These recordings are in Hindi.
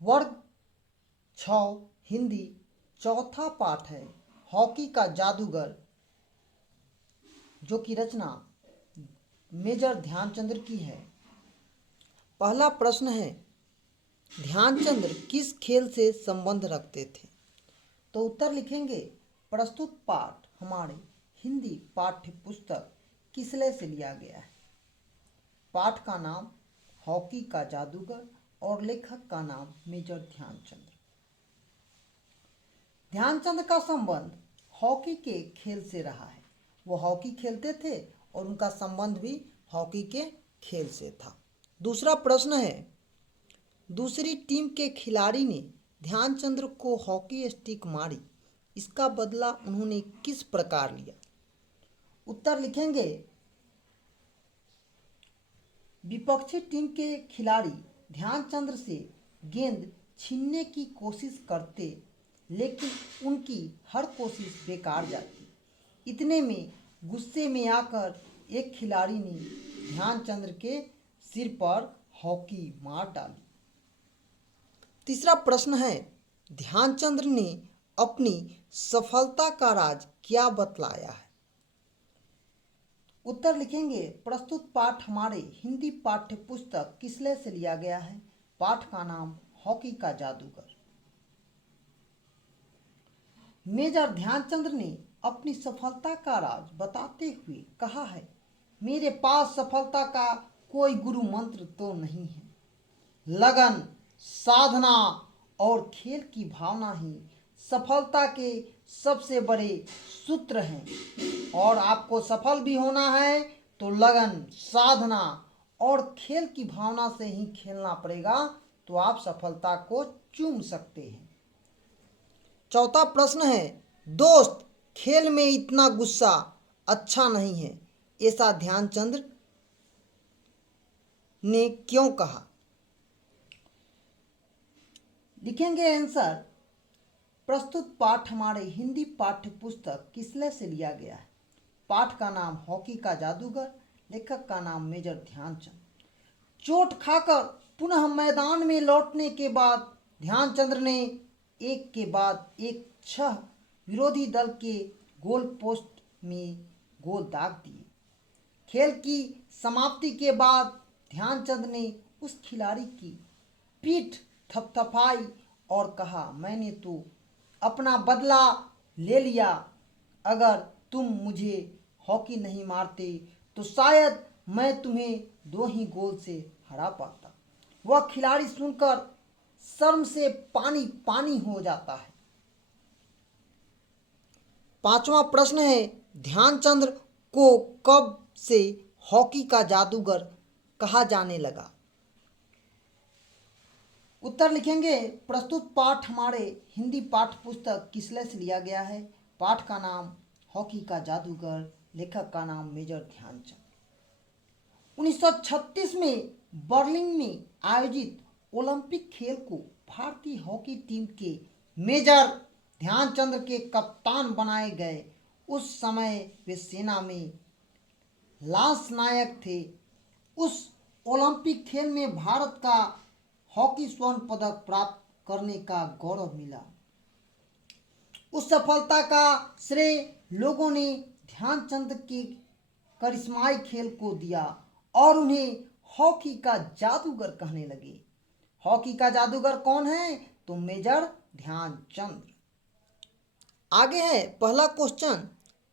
वर्ग 6 हिंदी चौथा पाठ है हॉकी का जादूगर, जो कि रचना मेजर ध्यानचंद्र की है। पहला प्रश्न है, ध्यानचंद्र किस खेल से संबंध रखते थे? तो उत्तर लिखेंगे, प्रस्तुत पाठ हमारे हिंदी पाठ्य पुस्तक किसले से लिया गया है। पाठ का नाम हॉकी का जादूगर और लेखक का नाम मेजर ध्यानचंद्र। ध्यानचंद का संबंध हॉकी के खेल से रहा है। वो हॉकी खेलते थे और उनका संबंध भी हॉकी के खेल से था। दूसरा प्रश्न है, दूसरी टीम के खिलाड़ी ने ध्यानचंद्र को हॉकी स्टिक मारी, इसका बदला उन्होंने किस प्रकार लिया? उत्तर लिखेंगे, विपक्षी टीम के खिलाड़ी ध्यानचंद्र से गेंद छीनने की कोशिश करते, लेकिन उनकी हर कोशिश बेकार जाती। इतने में गुस्से में आकर एक खिलाड़ी ने ध्यानचंद्र के सिर पर हॉकी मार डाली। तीसरा प्रश्न है, ध्यानचंद्र ने अपनी सफलता का राज क्या बतलाया है? उत्तर लिखेंगे, प्रस्तुत पाठ हमारे हिंदी पाठ्य पुस्तक किसले से लिया गया है। पाठ का नाम हॉकी का जादूगर। मेजर ध्यानचंद्र ने अपनी सफलता का राज बताते हुए कहा है, मेरे पास सफलता का कोई गुरु मंत्र तो नहीं है। लगन, साधना और खेल की भावना ही सफलता के सबसे बड़े सूत्र हैं। और आपको सफल भी होना है तो लगन, साधना और खेल की भावना से ही खेलना पड़ेगा, तो आप सफलता को चूम सकते हैं। चौथा प्रश्न है, दोस्त खेल में इतना गुस्सा अच्छा नहीं है, ऐसा ध्यानचंद्र ने क्यों कहा? लिखेंगे आंसर, प्रस्तुत पाठ हमारे हिंदी पाठ्य पुस्तक किसले से लिया गया है। पाठ का नाम हॉकी का जादूगर, लेखक का नाम मेजर ध्यानचंद। चोट खाकर पुनः मैदान में लौटने के बाद ध्यानचंद्र ने एक के बाद एक 6 विरोधी दल के गोल पोस्ट में गोल दाग दिए। खेल की समाप्ति के बाद ध्यानचंद ने उस खिलाड़ी की पीठ थपथपाई और कहा, मैंने तो अपना बदला ले लिया। अगर तुम मुझे हॉकी नहीं मारते तो शायद मैं तुम्हें 2 ही गोल से हरा पाता। वह खिलाड़ी सुनकर शर्म से पानी पानी हो जाता है। पांचवा प्रश्न है, ध्यानचंद्र को कब से हॉकी का जादूगर कहा जाने लगा? उत्तर लिखेंगे, प्रस्तुत पाठ हमारे हिंदी पाठ्य पुस्तक किसले से लिया गया है। पाठ का नाम हॉकी का जादूगर, लेखक का नाम मेजर ध्यानचंद। 1936 में बर्लिन में आयोजित ओलंपिक खेल को भारतीय हॉकी टीम के मेजर ध्यानचंद्र के कप्तान बनाए गए। उस समय वे सेना में लांस नायक थे। उस ओलंपिक खेल में भारत का हॉकी स्वर्ण पदक प्राप्त करने का गौरव मिला। उस सफलता का श्रेय लोगों ने ध्यानचंद के करिश्माई खेल को दिया और उन्हें हॉकी का जादूगर कहने लगे। हॉकी का जादूगर कौन है? तो मेजर ध्यानचंद। आगे है पहला क्वेश्चन,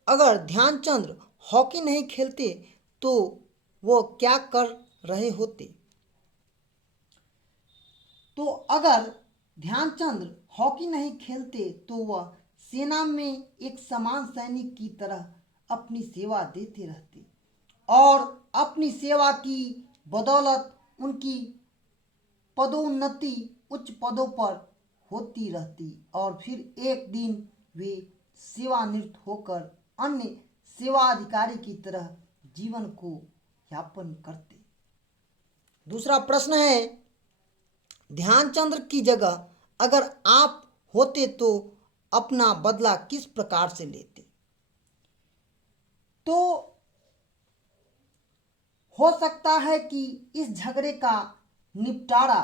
अगर ध्यानचंद हॉकी नहीं खेलते तो वो क्या कर रहे होते? तो अगर ध्यानचंद हॉकी नहीं खेलते तो वह सेना में एक समान सैनिक की तरह अपनी सेवा देते रहते और अपनी सेवा की बदौलत उनकी पदोन्नति उच्च पदों पर होती रहती और फिर एक दिन वे सेवानिवृत्त होकर अन्य सेवा अधिकारी की तरह जीवन को यापन करते। दूसरा प्रश्न है, ध्यानचंद्र की जगह अगर आप होते तो अपना बदला किस प्रकार से लेते? तो हो सकता है कि इस झगड़े का निपटारा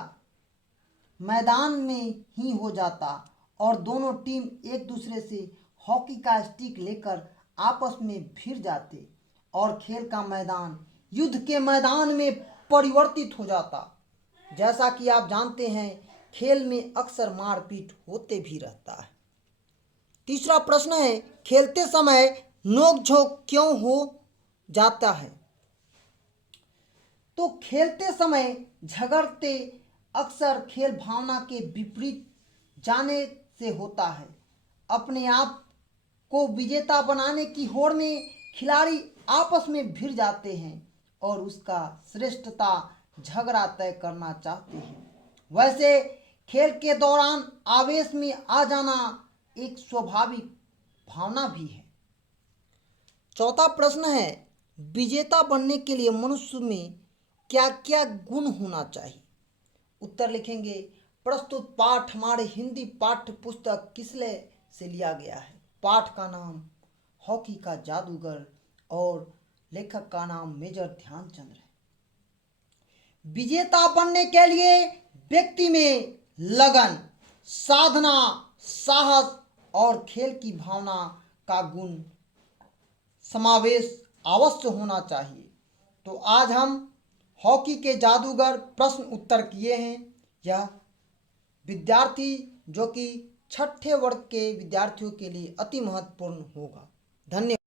मैदान में ही हो जाता और दोनों टीम एक दूसरे से हॉकी का स्टिक लेकर आपस में भिड़ जाते और खेल का मैदान युद्ध के मैदान में परिवर्तित हो जाता। जैसा कि आप जानते हैं, खेल में अक्सर मारपीट होते भी रहता है। तीसरा प्रश्न है, खेलते समय नोकझोंक क्यों हो जाता है? तो खेलते समय झगड़ते अक्सर खेल भावना के विपरीत जाने से होता है। अपने आप को विजेता बनाने की होड़ में खिलाड़ी आपस में भिड़ जाते हैं और उसका श्रेष्ठता झगड़ा तय करना चाहते हैं। वैसे खेल के दौरान आवेश में आ जाना एक स्वाभाविक भावना भी है। चौथा प्रश्न है, विजेता बनने के लिए मनुष्य में क्या क्या गुण होना चाहिए? उत्तर लिखेंगे, प्रस्तुत पाठ हमारे हिंदी पाठ्य पुस्तक किसले से लिया गया है। पाठ का नाम हॉकी का जादूगर और लेखक का नाम मेजर ध्यानचंद है। विजेता बनने के लिए व्यक्ति में लगन, साधना, साहस और खेल की भावना का गुण समावेश अवश्य होना चाहिए। तो आज हम हॉकी के जादूगर प्रश्न उत्तर किए हैं। यह विद्यार्थी जो कि छठे वर्ग के विद्यार्थियों के लिए अति महत्वपूर्ण होगा। धन्यवाद।